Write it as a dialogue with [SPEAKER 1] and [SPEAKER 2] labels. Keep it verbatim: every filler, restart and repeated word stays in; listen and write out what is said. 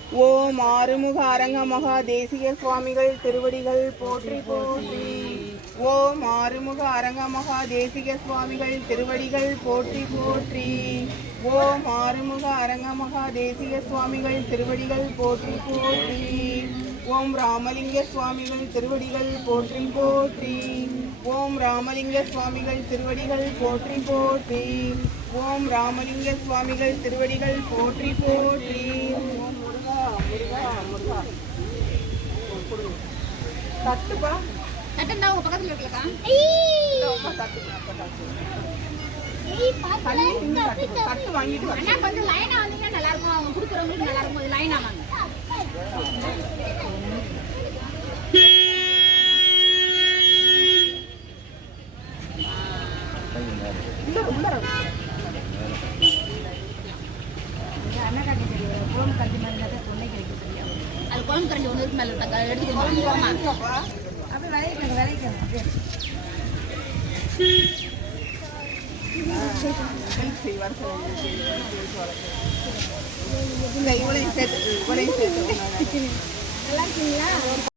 [SPEAKER 1] ஓம் ஆறுமுக அரங்க மகா தேசிக சுவாமிகள் திருவடிகள் போற்றி போற்றி. ஓம் ஆறுமுக அரங்க மகா தேசிக சுவாமிகள் திருவடிகள் போற்றி போற்றி. ஓம் ஆறுமுக அரங்க மகா தேசிக சுவாமிகள் திருவடிகள் போற்றி போற்றி. ஓம் ராமலிங்க சுவாமிகள் திருவடிகள் போற்றி போற்றி. ஓம் ராமலிங்க சுவாமிகள் திருவடிகள் போற்றி போற்றி. ஓம் ராமலிங்க சுவாமிகள் திருவடிகள் போற்றி போற்றி. ஓம் முருகா முருகா முருகா. தட்டுப்பா
[SPEAKER 2] தட்டண்டா உங்க பக்கத்துல இருக்கலக்கா.
[SPEAKER 1] தட்டு வாங்கிட்டு
[SPEAKER 2] அண்ணா கொஞ்சம் லைனா வந்தீங்கன்னா நல்லா இருக்கும். அவங்க குடுக்குறவங்களுக்கு நல்லா இருக்கும். லைனா வாங்க. அது குழம்பு கரண்டி ஒன்று இருக்கு மேலே எடுத்துக்கோங்க. அப்படியே விளைவிக்கணும் விளைவிக்கணும் அப்படியே
[SPEAKER 1] இவளையும் சேர்த்து இவளையும் சேர்த்து
[SPEAKER 2] நல்லா இருக்கீங்களா?